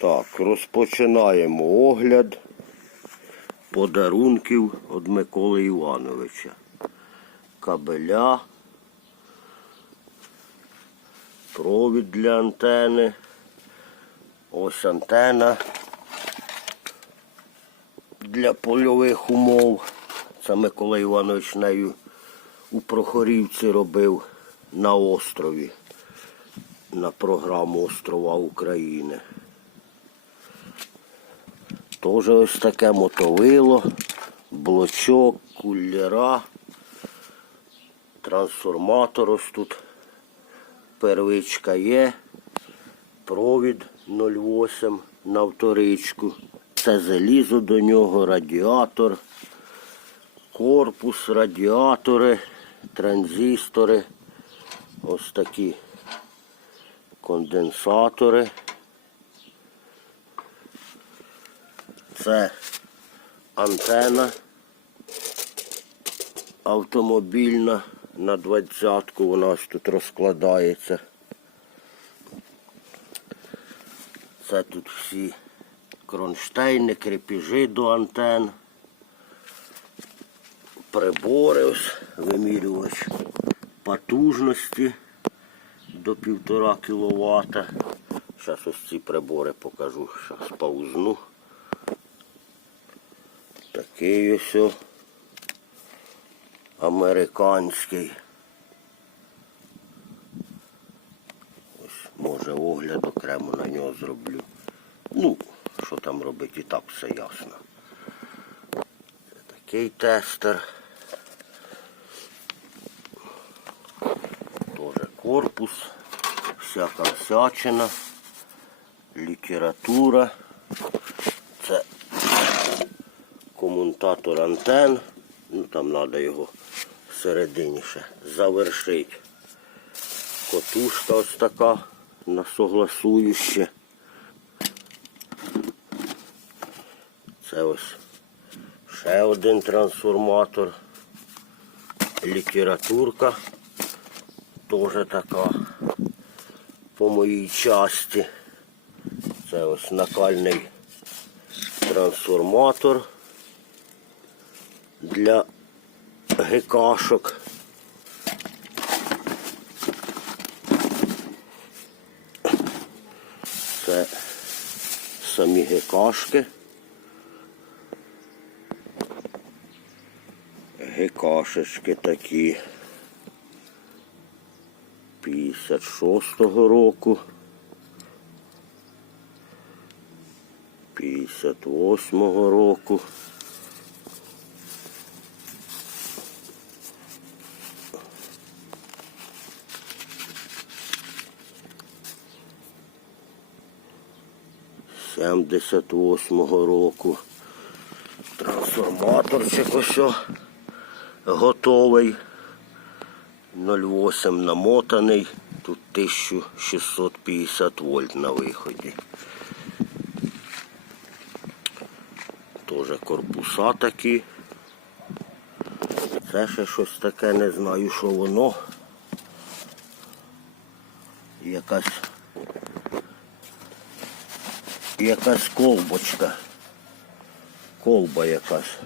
Так, розпочинаємо огляд подарунків від Миколи Івановича. Кабеля, провід для антени. Ось антена для польових умов. Це Микола Іванович нею у Прохорівці робив на острові на програму Острова України. Теж ось таке мотовило, блочок, кулера, трансформатор ось тут. Первичка є, провід 0,8 на вторичку. Це залізо до нього, радіатор, корпус, радіатори, транзистори. Ось такі конденсатори. Це антена автомобільна на двадцятку, вона ось тут розкладається. Це тут всі кронштейни, крепежі до антен, прибори, ось, вимірювач потужності до 1,5 кВт. Зараз ось ці прибори покажу, зараз паузну. Такий ось американський. Ось, може, огляд окремо на нього зроблю. Ну, що там робити, і так все ясно. Такий тестер. Тоже корпус, всяка всячина, література. Це комутатор антен. Ну там треба його всередині ще завершити. Котушка ось така на согласующе. Це ось ще один трансформатор. Літературка теж така по моїй часті. Це ось накальний трансформатор для ГКшок. Це самі ГКшки. ГКшечки такі 56-го року. 58-го року. Сімдесят восьмого року. Трансформаторчик ось готовий. 0,8 намотаний. Тут 1650 вольт на виході. Тоже корпуса такі. Це ще щось таке, не знаю, що воно. Якась якась колбочка. Колба якась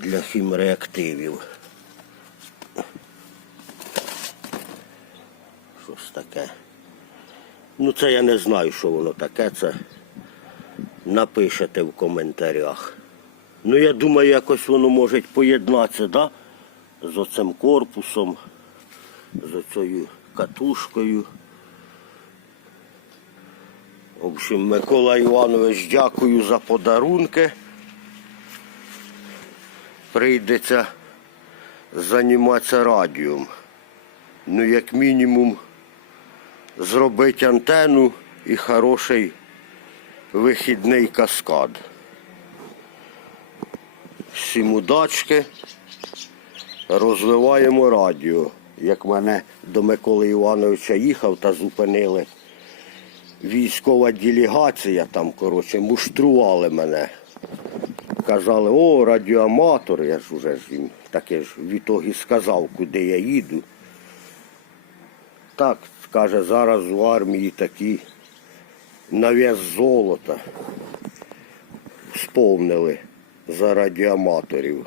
для хімреактивів. Щось таке. Ну це я не знаю, що воно таке. Це напишете в коментарях. Ну я думаю, якось воно може поєднатися, да? З оцим корпусом, з оцею катушкою. В общем, Микола Іванович, дякую за подарунки. Прийдеться займатися радіом. Ну, як мінімум, зробити антенну і хороший вихідний каскад. Всім удачки. Розливаємо радіо. Як мене до Миколи Івановича їхав та зупинили військова делегація, там, коротше, муштрували мене. Казали, о, радіоаматор, я ж уже ж їм таке ж відтоді сказав, куди я їду. Так, каже, зараз у армії такі на вес золота. Сповнили за радіаматорів.